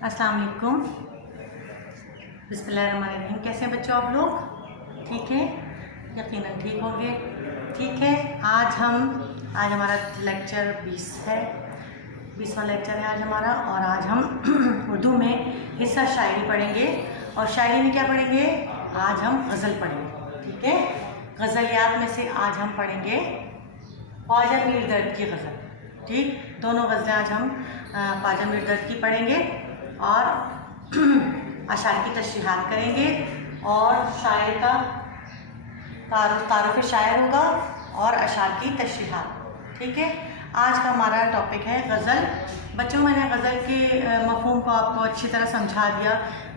अस्सलाम वालेकुम। बिस्मिल्लाहिर्रहमानिर्रहीम। कैसे हैं बच्चों आप लोग? ठीक है, यकीनन ठीक होंगे। ठीक है, आज हमारा लेक्चर 20 है, 20वां लेक्चर है आज हमारा। और आज हम उर्दू में हिस्सा शायरी पढ़ेंगे। और शायरी में क्या पढ़ेंगे? आज हम गज़ल पढ़ेंगे। ठीक है, गज़लियात में से आज हम पढ़ेंगे ख्वाजा मीर दर्द की गज़ल। ठीक, दोनों गज़लें आज हम ख्वाजा मीर दर्द की पढ़ेंगे और अशार की तशरीहात करेंगे और शायर का तारुफ़ शायर होगा और अशार की तशरीहात। ठीक है, आज का हमारा टॉपिक है गज़ल। बच्चों, मैंने गज़ल के मफ़हूम को आपको अच्छी तरह समझा दिया,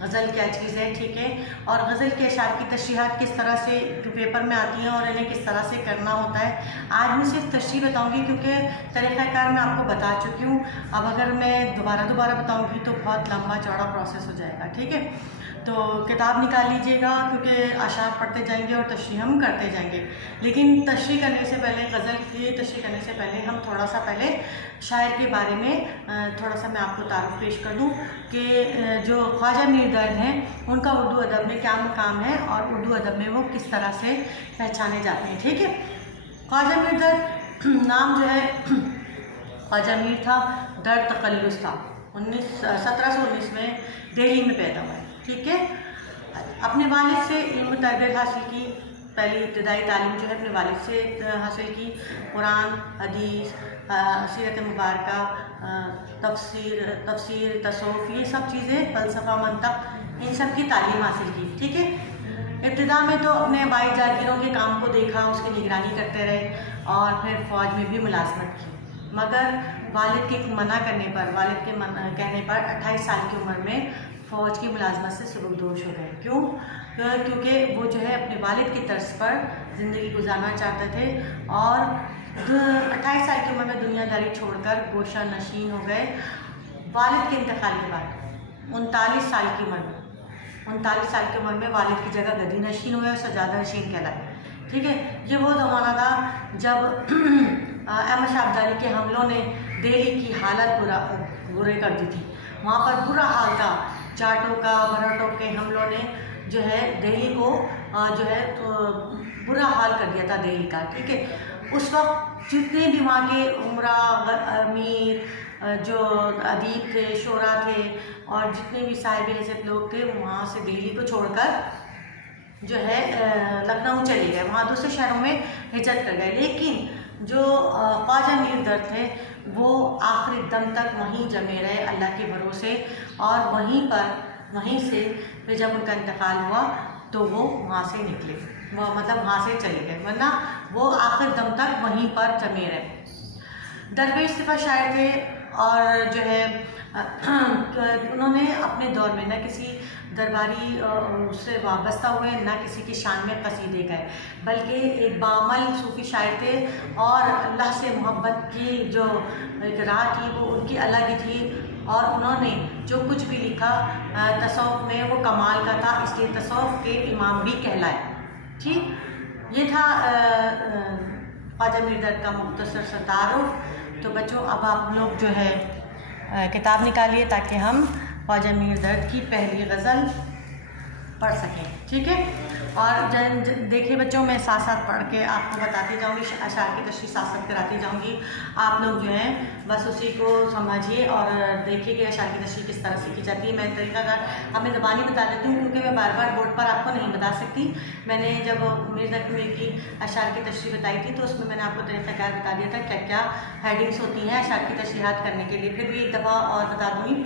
गज़ल क्या चीज़ है। ठीक है, और गज़ल के अशार की तशरीहात किस तरह से पेपर में आती हैं और इन्हें किस तरह से करना होता है। आज मैं सिर्फ तशरीह बताऊंगी क्योंकि तरीक़ाकार मैं आपको बता चुकी हूँ। अब अगर मैं दोबारा बताऊंगी तो बहुत लंबा चौड़ा प्रोसेस हो जाएगा। ठीक है, तो किताब निकाल लीजिएगा क्योंकि अशार पढ़ते जाएंगे और तशरीह हम करते जाएंगे। लेकिन तशरीह करने से पहले, गज़ल की तशरीह करने से पहले हम थोड़ा सा पहले शायर के बारे में थोड़ा सा मैं आपको तारुफ़ पेश कर दूँ कि जो ख्वाजा मीर दर्द हैं उनका उर्दू अदब में क्या मकाम है और उर्दू अदब में वो किस तरह से पहचाने जाते हैं। ठीक है, ख्वाजा मीर दर्द नाम जो है ख्वाजा मीर था, दर्द तकल्लुस था। 1719 में दिल्ली में पैदा हुआ है। ठीक है, अपने वालिद से इल्म तरबियत हासिल की, पहली इब्तदाई तालीम जो है अपने वालिद से हासिल की। कुरान, हदीस, सीरत मुबारका, तफसीर, तसव्वुफ़, ये सब चीज़ें, फ़लसफ़ा, मंतक़, इन सब की तालीम हासिल की। ठीक है, इब्तिदा में तो अपने बाई जागीरों के काम को देखा, उसकी निगरानी करते रहे और फिर फ़ौज में भी मुलाजमत की। मगर वालिद के मना करने पर, वालिद के कहने पर 28 साल की उम्र में फ़ौज की मुलाजमत से सुबकदोश हो गए। क्यों? क्योंकि वो जो है अपने वालिद की तर्ज पर ज़िंदगी गुजारना चाहते थे और 28 साल की उम्र में दुनियादारी छोड़कर गोशा नशीन हो गए। वालिद के इंतकाल के बाद 39 साल की उम्र में वालिद की जगह गदी नशीन हुए और सजादा नशीन कहलाए। ठीक है, ये वो ज़माना था जब अहमद शाह अब्दाली के हमलों ने दिल्ली की हालत बुरे कर दी थी। वहाँ पर बुरा हाल था, जाटों का, मराठों के हमलों ने जो है दिल्ली को जो है तो बुरा हाल कर दिया था दिल्ली का। ठीक है, उस वक्त जितने भी वहाँ के उमरा, अमीर, जो अदीब थे, शोरा थे और जितने भी साहिब हैसियत लोग थे, वहाँ से दिल्ली को छोड़कर जो है लखनऊ चले गए, वहाँ दूसरे शहरों में हिजरत कर गए। लेकिन जो ख्वाजा मीर दर्द थे वो आखिरी दम तक वहीं जमे रहे अल्लाह के भरोसे, और वहीं से फिर जब उनका इंतकाल हुआ तो वो वहाँ से निकले, वो मतलब वहाँ से चले गए, वरना वो आखिर दम तक वहीं पर जमे रहे। दरवेश सिफा शायर थे और जो है उन्होंने अपने दौर में न किसी दरबारी उससे वाबस्ता हुए, न किसी की शान में कसीदे गए, बल्कि एक बामल सूफ़ी शायर थे और अल्लाह से मोहब्बत की जो एक राह थी वो उनकी अलग ही थी। और उन्होंने जो कुछ भी लिखा तसव्वुफ़ में वो कमाल का था, इसलिए तसव्वुफ़ के इमाम भी कहलाए। ठीक, ये था ख्वाजा मीर दर्द का मुख्तसर सा तारुफ़। तो बच्चों, अब आप लोग जो है किताब निकालिए ताकि हम ख्वाजा मीर दर्द की पहली गज़ल पढ़ सकें। ठीक है, और देखिए बच्चों, मैं साथ साथ पढ़ के आपको बताती जाऊंगी, अशार की तशरीह साथ साथ कराती जाऊंगी। आप लोग जो हैं बस उसी को समझिए और देखिए कि अशार की तशरीह किस तरह से की जाती है। मैं तरीक़ाकार अपनी ज़बानी बता देती हूँ क्योंकि मैं बार बार बोर्ड पर आपको नहीं बता सकती। मैंने जब मीर दर्द में की अशार की तशरीह बताई थी तो उसमें मैंने आपको तरीक़ाकार बता दिया था क्या क्या हेडिंग्स होती हैं अशार की तशरीहात करने के लिए। फिर भी एक दफ़ा और बता दूँगी।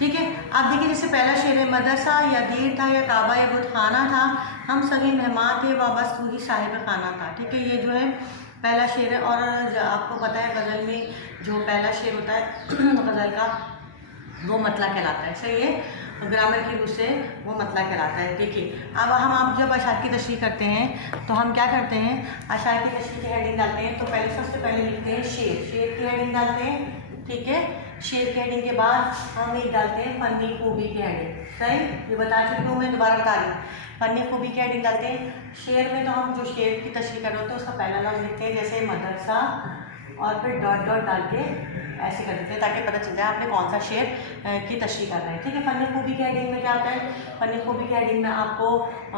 ठीक है, आप देखिए, जैसे पहला शेर है, मदरसा या दीर था या काबा या बुतखाना था, हम सभी मेहमान थे, वाबस तू ही साहिब खाना था। ठीक है, ये जो है पहला शेर है। और आपको पता है गज़ल में जो पहला शेर होता है गज़ल का वो मतला कहलाता है। सही है, ग्रामर की रूप से वो मतला कहलाता है। देखिए, अब आप जब अशार की तशरीह करते हैं तो हम क्या करते हैं, अशार की तशरीह की हेडिंग डालते हैं तो सबसे पहले लिखते हैं शेर की हेडिंग डालते हैं। ठीक है, शेर की हेडिंग के बाद हम एक डालते हैं फ़नी खूबी की हेडिंग। सही, ये बता चुकी हूँ मैं, दोबारा बता रही हूँ। फ़नी खूबी की हेडिंग डालते हैं। शेर में तो हम जो शेर की तशरीह कर रहे होते हैं उसका पहला लफ्ज़ लिखते हैं, जैसे मदरसा, और फिर डॉट डॉट डाल के ऐसे कर देते हैं ताकि पता चल जाए आपने कौन सा शेर की तशरीह कर रहे हैं। ठीक है, फ़न खूबी की हेडिंग में क्या होता है, फ़न खूबी की हेडिंग में आपको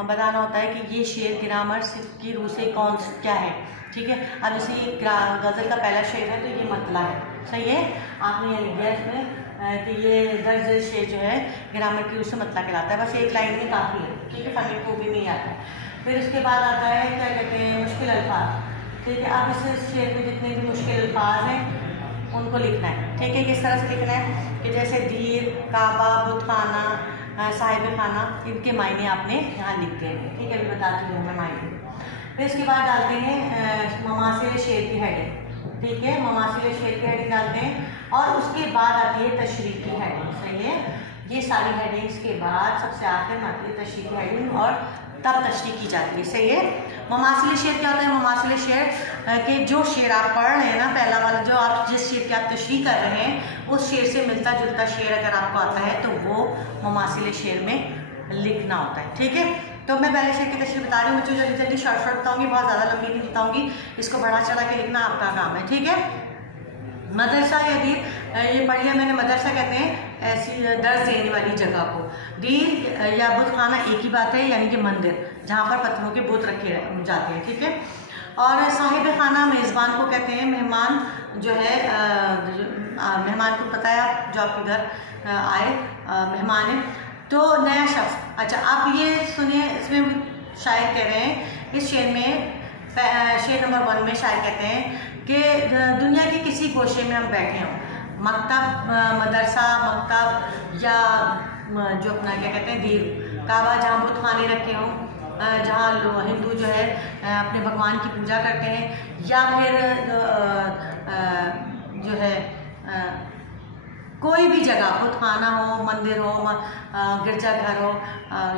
बताना होता है कि ये शेर ग्रामर की रूह से क्या है। ठीक है, अब जैसे ये गज़ल का पहला शेर है तो ये मतला है, सही है, आपने ये लिख दिया इसमें कि ये दर्ज शेर जो है ग्रामर की रूह से मतला कहलाता है, बस एक लाइन में काफ़ी है। ठीक है, फ़न खूबी में ही आता है। फिर उसके बाद आता है क्या कहते हैं, मुश्किल अल्फाज। ठीक है, अब इस शेर में जितने भी मुश्किल अल्फाज हैं उनको लिखना है। ठीक है, किस तरह से लिखना है कि जैसे दीर, काबा, बुत खाना, साहिब खाना, इनके मायने आपने यहाँ लिख देंगे। ठीक है, अभी बताती हूँ मैं मायने। फिर इसके बाद डालते हैं ममासिल शेर की हेडिंग। ठीक है, ममासिल शेर की हेडिंग डालते हैं और उसके बाद आती है तशरीह की हेडिंग। सही है, ये सारी हेडिंग्स के बाद सबसे आखिर में आती है तशरीह की हेडिंग और तब तशरीह की जाती है। सही है, ममासिल शेर क्या होता है, ममासिल शेर के जो शेर आप पढ़ रहे हैं ना, पहला वाला जो आप जिस शेर की आप तशरीह कर रहे हैं उस शेर से मिलता जुलता शेर अगर आपको आता है तो वो ममासिल शेर में लिखना होता है। ठीक है, तो मैं पहले शेर की तशरीह बता रही हूँ, मुझे जल्दी जल्दी शॉर्ट बताऊँगी, बहुत ज़्यादा लंबी नहीं बताऊँगी, इसको बढ़ा चढ़ा के लिखना आपका काम है। ठीक है, मदरसा या दीर, ये पढ़ लिया मैंने, मदरसा कहते हैं ऐसी दर्ज देने वाली जगह को। दीर या बुत खाना एक ही बात है, यानी कि मंदिर जहाँ पर पत्थरों के बुत रखे जाते हैं। ठीक है, और साहिब खाना मेज़बान को कहते हैं, मेहमान जो है मेहमान को पता है आप जो आपके घर आए मेहमान है, तो नया शख्स। अच्छा, आप ये सुनिए, इसमें शायर कह रहे हैं इस शेर में, शेर नंबर 1 में शायर कहते हैं कि दुनिया के किसी गोशे में हम बैठे हों, मकतब, मदरसा, मकतब या जो अपना क्या कहते हैं दीर, काबा जहाँ बुत खाने रखे हों, जहाँ हिंदू जो है अपने भगवान की पूजा करते हैं, या फिर जो है कोई भी जगह, बुत खाना हो, मंदिर हो, गिरजाघर हो,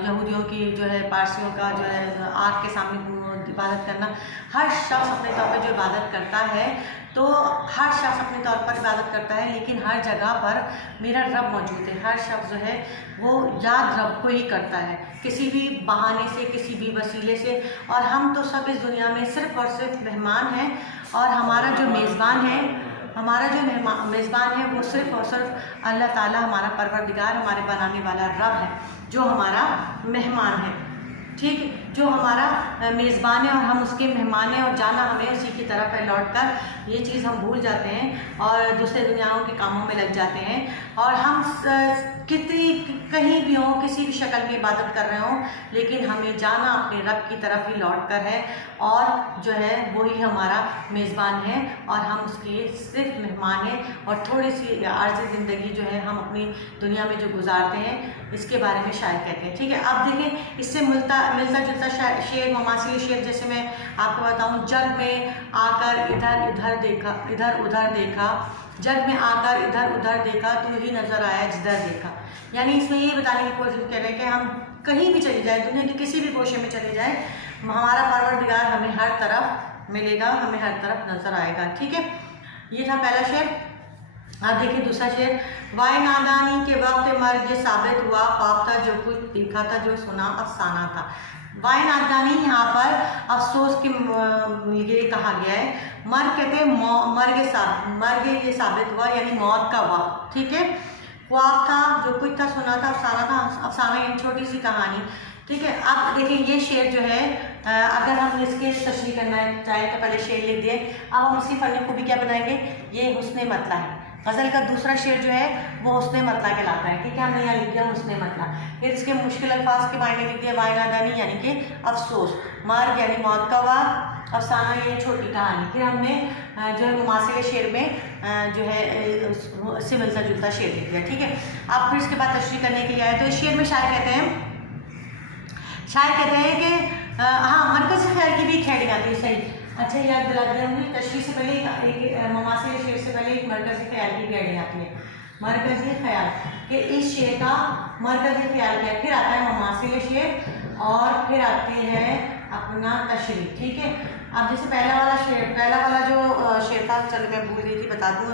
यहूदियों की जो है, पारसियों का जो है आग के सामने इबादत करना, हर शख्स अपने तौर पर जो इबादत करता है, तो हर शख्स अपने तौर पर इबादत करता है, लेकिन हर जगह पर मेरा रब मौजूद है। हर शख्स जो है वो याद रब को ही करता है, किसी भी बहाने से, किसी भी वसीले से, और हम तो सब इस दुनिया में सिर्फ़ और सिर्फ मेहमान हैं, और हमारा जो मेज़बान है, हमारा जो मेज़बान है वो सिर्फ़ और सिर्फ अल्लाह ताला, हमारा परवरदिगार, हमारे बनाने वाला रब है, जो हमारा मेहमान है। ठीक, जो हमारा मेज़बान है और हम उसके मेहमान हैं, और जाना हमें उसी की तरफ है लौट कर। ये चीज़ हम भूल जाते हैं और दूसरे दुनियाओं के कामों में लग जाते हैं, और हम कितनी कहीं भी हों, किसी भी शक्ल में इबादत कर रहे हों, लेकिन हमें जाना अपने रब की तरफ ही लौट कर है, और जो है वही हमारा मेज़बान है, और हम उसके सिर्फ मेहमान हैं, और थोड़ी सी आर्ज़ी ज़िंदगी जो है हम अपनी दुनिया में जो गुजारते हैं, इसके बारे में शायर कहते हैं। ठीक है, अब देखें, इससे मिलता जुलता शेर, ममासिल शेर, जैसे मैं आपको बताऊं, जग में आकर इधर उधर देखा, जग में आकर इधर उधर देखा, तू ही नज़र आया जिधर देखा। यानी इसमें ये बताने की कोशिश कर रहे हैं कि हम कहीं भी चले जाए, दुनिया के किसी भी गोशे में चले जाए, हमारा परवरदिगार हमें हर तरफ मिलेगा, हमें हर तरफ नज़र आएगा। ठीक है, ये था पहला शेर। अब देखिए दूसरा शेर, वाय नादानी के वक्त मर्ग ये साबित हुआ, ख्वाब था जो कुछ देखा था, जो सुना अफसाना था। वाय नादानी यहाँ पर अफसोस के लिए कहा गया है। मर्ग कहते हैं मर्ग ये साबित हुआ, यानी मौत का वक्त। ठीक है, ख्वाब था जो कुछ था, सुना था अफसाना था, अफसाना यानी छोटी सी कहानी। ठीक है, अब देखिए ये शेर जो है, अगर हम इसके तशरीह करना चाहें तो पहले शेर लिख दिए, अब हम इसकी फ़न खूबी क्या बनाएंगे, ये हुस्न मतला है। गज़ल का दूसरा शेर जो है वो हुस्न मतला कहलाता है। ठीक है, हमने यहाँ लिख दिया हुस्न मतला। फिर इसके मुश्किल अल्फाज के मायने लिख दिया, वाय नादानी यानी कि अफसोस, मर्ग यानी मौत का वक्त, अफसाना यानी छोटी कहानी। फिर हमने जो है मुमासिल शेर में जो है इससे मिलता जुलता शेर लिख दिया। ठीक है, अब फिर इसके बाद तशरीह करने के लिए आए, तो इस शेर में शायर कहते हैं कि हाँ, मरकज़ी ख्याल की भी एक हेडिंग आती है। सही, अच्छा याद दिला दिया हमने, तशरीह से पहले एक ममासिल शेर से पहले एक मरकज़ी ख्याल की भी हेडिंग आती है, मरकज़ी ख्याल कि इस शेर का मरकज़ी ख्याल क्या है। फिर आता है ममासिल शेर, और फिर आती है अपना तशरीह। ठीक है, अब जैसे पहला वाला जो शेर था, चलो मैं भूल गई थी, बता दूँ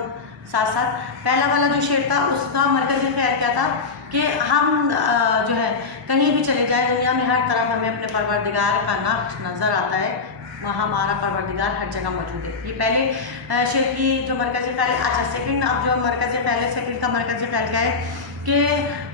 साथ साथ। पहला वाला जो शेर था उसका मरकज़ी ख्याल क्या था कि हम जो है कहीं भी चले जाए दुनिया में, हर तरफ हमें अपने परवरदिगार का नक्श नज़र आता है, हमारा परवरदिगार हर जगह मौजूद है। ये पहले शेर की जो मरकज़ी फ़ैल। अच्छा सेकंड, अब जो मरकज़ी फ़ैल है, सेकंड का मरकज़ी फ़ैल क्या है कि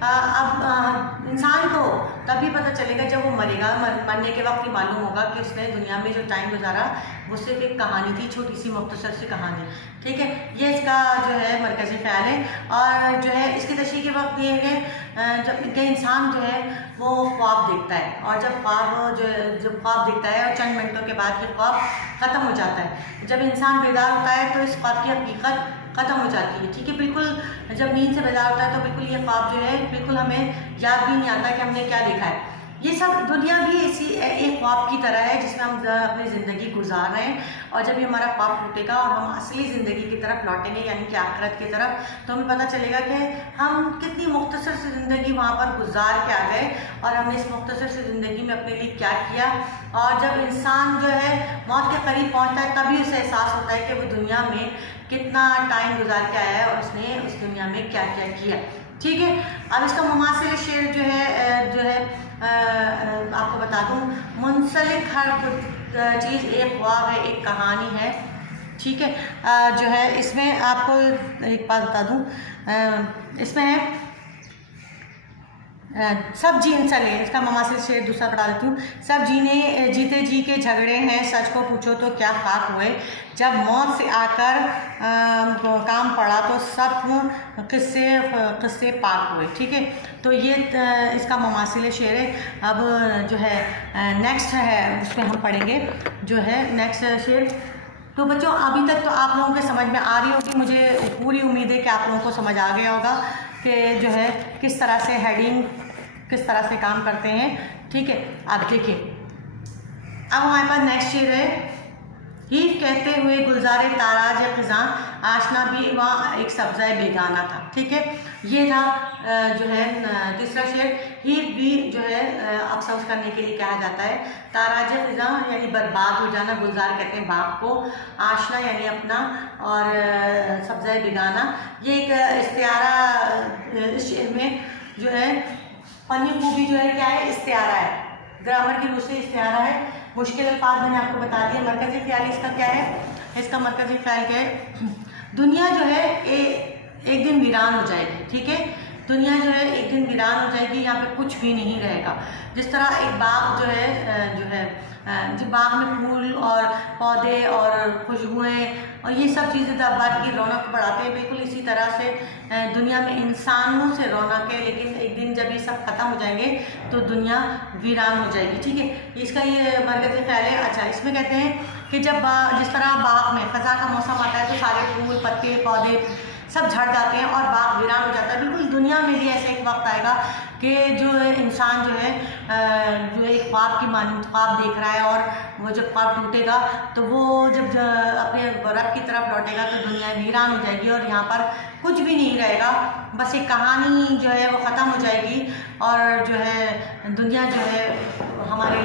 अब इंसान को तभी पता चलेगा जब वो मरेगा। मरने के वक्त ही मालूम होगा कि उसने दुनिया में जो टाइम गुजारा वो सिर्फ एक कहानी थी, छोटी सी मुख्तसर सी कहानी। ठीक है, ये इसका जो है मरकज़ी फ़ैल है। और जो है इसकी तशरीह के वक्त ये है जब इंसान जो है वो ख्वाब देखता है, और जब ख्वाब देखता है और चंद मिनटों के बाद ये ख्वाब ख़त्म हो जाता है। जब इंसान बेदार होता है तो इस ख्वाब की हकीकत ख़त्म हो जाती है। ठीक है, बिल्कुल जब नींद से बेदार होता है तो बिल्कुल ये ख्वाब जो है बिल्कुल हमें याद भी नहीं आता कि हमने क्या देखा है। ये सब दुनिया भी ऐसी एक ख्वाब की तरह है जिसमें हम अपनी ज़िंदगी गुजार रहे हैं, और जब ये हमारा ख्वाब टूटेगा और हम असली ज़िंदगी की तरफ लौटेंगे, यानी कि आखिरत की तरफ, तो हमें पता चलेगा कि हम कितनी मुख्तसर सी ज़िंदगी वहाँ पर गुजार के आ गए और हमने इस मुख्तसर सी ज़िंदगी में अपने लिए क्या किया। और जब इंसान जो है मौत के करीब पहुँचता है तभी उसे एहसास होता है कि वो दुनिया में कितना टाइम गुजार के आया है और उसने उस दुनिया में क्या क्या किया। ठीक है, अब इसका मुमासिल शेर जो है आपको बता दूं, मुंसलिक हर चीज़ एक ख्वाब है, एक कहानी है। ठीक है, जो है इसमें आपको एक बात बता दूं, इसमें है सब जी चले, इसका ममासिल शेर दूसरा पढ़ा देती हूँ। सब जीते जी के झगड़े हैं, सच को पूछो तो क्या खाक हुए, जब मौत से आकर काम पड़ा तो सब किस्से पाक हुए। ठीक है, तो ये इसका ममासिल शेर है। अब जो है नेक्स्ट है उसमें हम पढ़ेंगे जो है नेक्स्ट शेर। तो बच्चों अभी तक तो आप लोगों के समझ में आ रही होगी, मुझे पूरी उम्मीद है कि आप लोगों को समझ आ गया होगा कि जो है किस तरह से हेडिंग किस तरह से काम करते हैं। ठीक है, आप देखिए अब हमारे पास नेक्स्ट शेर है। हीफ कहते हुए गुलजारे ताराज ख़िज़ां, आशना भी वहाँ एक सब्ज़ा बेगाना था। ठीक है, ये था जो है तीसरा शेर। हीफ भी जो है अफसोस करने के लिए कहा जाता है। ताराज ख़िज़ां यानी बर्बाद हो जाना, गुलजार कहते हैं बाग को, आशना यानी अपना, और सब्ज़ा बेगाना ये एक इस्तिआरा इस शेर में जो है फनी खूबी जो है क्या है, इस्तिआरा है, ग्रामर की रूप से इस्तिआरा है। मुश्किल अल्फाज मैंने आपको बता दिया। मरकज़ी ख्याल इसका क्या है, इसका मरकज़ी ख्याल क्या है, दुनिया जो है एक दिन वीरान हो जाएगी। ठीक है, दुनिया जो है एक दिन वीरान हो जाएगी, यहाँ पे कुछ भी नहीं रहेगा। जिस तरह एक बाग जो है जो बाग में फूल और पौधे और खुशबुएँ और ये सब चीज़ें बाग की रौनक बढ़ाते हैं, बिल्कुल इसी तरह से दुनिया में इंसानों से रौनक है, लेकिन एक दिन जब ये सब ख़त्म हो जाएंगे तो दुनिया वीरान हो जाएगी। ठीक है, इसका ये मरकज़ी ख्याल है। अच्छा, इसमें कहते हैं कि जब जिस तरह बाग में ख़ज़ां का मौसम आता है तो सारे फूल पत्ते पौधे सब झड़ जाते हैं और बाग वीरान हो जाता है, बिल्कुल दुनिया में भी ऐसे एक वक्त आएगा कि जो इंसान जो है जो एक ख्वाब की मानिंद ख्वाब देख रहा है, और वो जब ख्वाब टूटेगा तो वो जब अपने रब की तरफ लौटेगा तो दुनिया वीरान हो जाएगी और यहाँ पर कुछ भी नहीं रहेगा, बस एक कहानी जो है वो ख़त्म हो जाएगी। और जो है दुनिया जो है हमारे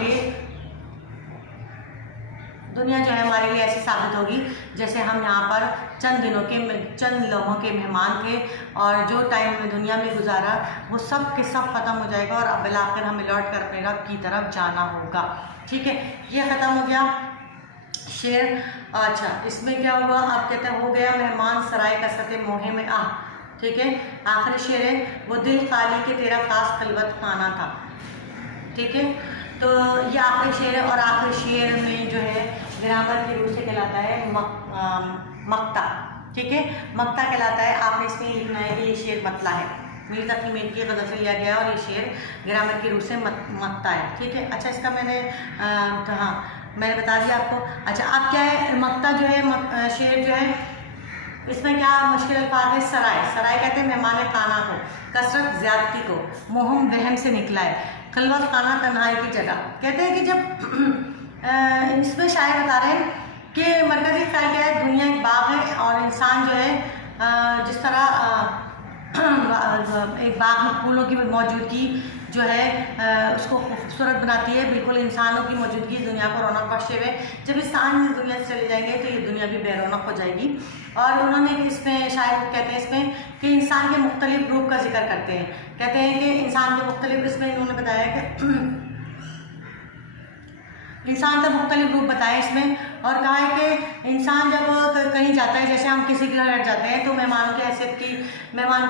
लिए ऐसी साबित होगी जैसे हम यहाँ पर चंद लम्हों के मेहमान थे, और जो टाइम में दुनिया में गुजारा वो सब के सब ख़त्म हो जाएगा और अब आखिर हमें लौट कर अपने रब की तरफ जाना होगा। ठीक है, ये ख़त्म हो गया शेर। अच्छा, इसमें क्या हुआ, आप कहते हैं हो गया मेहमान सराय कसरत मोहे में आ। ठीक है, आखिरी शेर है, वो दिल खाली के तेरा खास खलवत खाना था। ठीक है, तो ये आखिरी शेर है, और आखिरी शेर में जो है ग्रामर की रूप से कहलाता है मक्ता। ठीक है, मक्ता कहलाता है। आपने इसमें लिखना है कि ये शेर मतला है, मेरी तकनीक की वजह से लिया गया और ये शेर ग्रामर की रूप से मक्ता है। ठीक है, अच्छा इसका मैंने बता दिया आपको। अच्छा, अब क्या है, मक्ता जो है शेर जो है इसमें क्या मुश्किल अल्फाज है। सराय कहते हैं मेहमान खाना को, कसरत ज्यादती को, मोहम वहम से निकला है, खलवत खाना तन्हाई की जगह। कहते हैं कि जब इसमें शायर बता रहे हैं कि मरकज़ी ख्याल क्या है, दुनिया एक बाग है और इंसान जो है जिस तरह एक बाग में फूलों की मौजूदगी जो है उसको खूबसूरत बनाती है, बिल्कुल इंसानों की मौजूदगी दुनिया को रौनक बख्शे हुए। जब इंसान दुनिया से चले जाएंगे तो ये दुनिया भी बेरौनक हो जाएगी। और उन्होंने इसमें शायद कहते हैं इसमें कि इंसान के मुख्तलिफ रूप का जिक्र करते हैं। कहते हैं कि इंसान के मुख्तलिफ, इसमें इन्होंने बताया कि इंसान का मुख्तलिफ रूप बताया इसमें, और कहा है कि इंसान जब कहीं जाता है, जैसे हम किसी के घर जाते हैं तो मेहमान की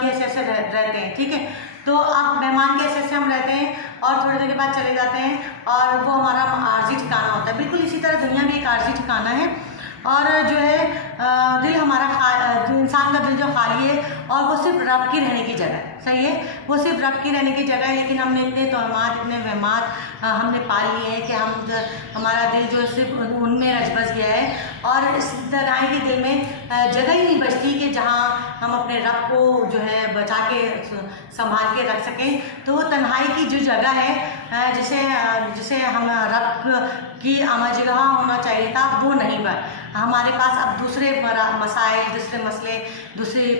हैसियत से रहते हैं, ठीक है। तो अब मेहमान की हैसियत से हम रहते हैं और थोड़ी देर के बाद चले जाते हैं, और वो हमारा आर्जी ठिकाना होता है। बिल्कुल इसी तरह दुनिया भी एक आर्जी ठिकाना है, और जो है दिल हमारा इंसान का दिल जो खाली है, और वो सिर्फ रब की रहने की जगह है, सही है, वो सिर्फ रब की रहने की जगह है। लेकिन हमने इतने तोहमात, इतने वहमात हमने पाल लिए हैं कि हमारा दिल जो है सिर्फ उनमें रच बस गया है, और इस तन्हाई के दिल में जगह ही नहीं बचती कि जहाँ हम अपने रब को जो है बचा के संभाल के रख सकें। तो वो तन्हाई की जो जगह है, जिसे हम रब की आमाजगाह होना चाहिए था, वो नहीं बा हमारे पास। अब दूसरे मसाइल, दूसरे मसले, दूसरी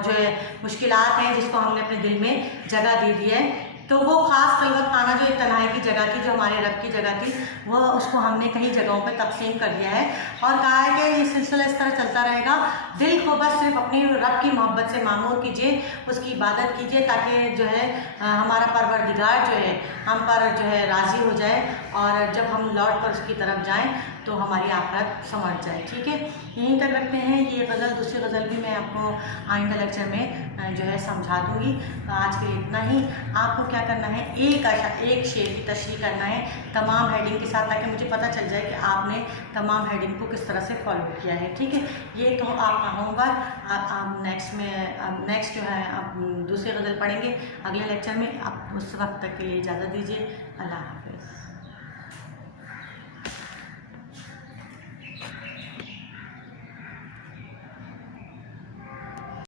जो है मुश्किलात हैं जिसको हमने अपने दिल में जगह दे दी है। तो वो ख़ास खलवत खाना जो एक तन्हाई की जगह थी, जो हमारे रब की जगह थी, वो उसको हमने कई जगहों पर तकसीम कर दिया है, और कहा है कि ये सिलसिला इस तरह चलता रहेगा। दिल को बस सिर्फ अपनी रब की मोहब्बत से मामूर कीजिए, उसकी इबादत कीजिए, ताकि जो है हमारा परवरदिगार जो है हम पर जो है राज़ी हो जाए, और जब हम लौट कर उसकी तरफ जाएं तो हमारी आखिरत संवर जाए, ठीक है। यहीं तक रखते हैं। ये गज़ल, दूसरी गज़ल भी मैं आपको आइंदा लेक्चर में जो है समझा दूँगी। आज के लिए इतना ही। आपको क्या करना है, एक शेर की तशरीह करना है तमाम हेडिंग के साथ, ताकि मुझे पता चल जाए कि आपने तमाम हेडिंग को किस तरह से फॉलो किया है, ठीक है। ये तो आपका होमवर्क। आप नेक्स्ट जो है आप दूसरी गज़ल पढ़ेंगे अगले लेक्चर में। आप उस वक्त तक के लिए इजाज़त दीजिए। अल्लाह हाफ़िज़।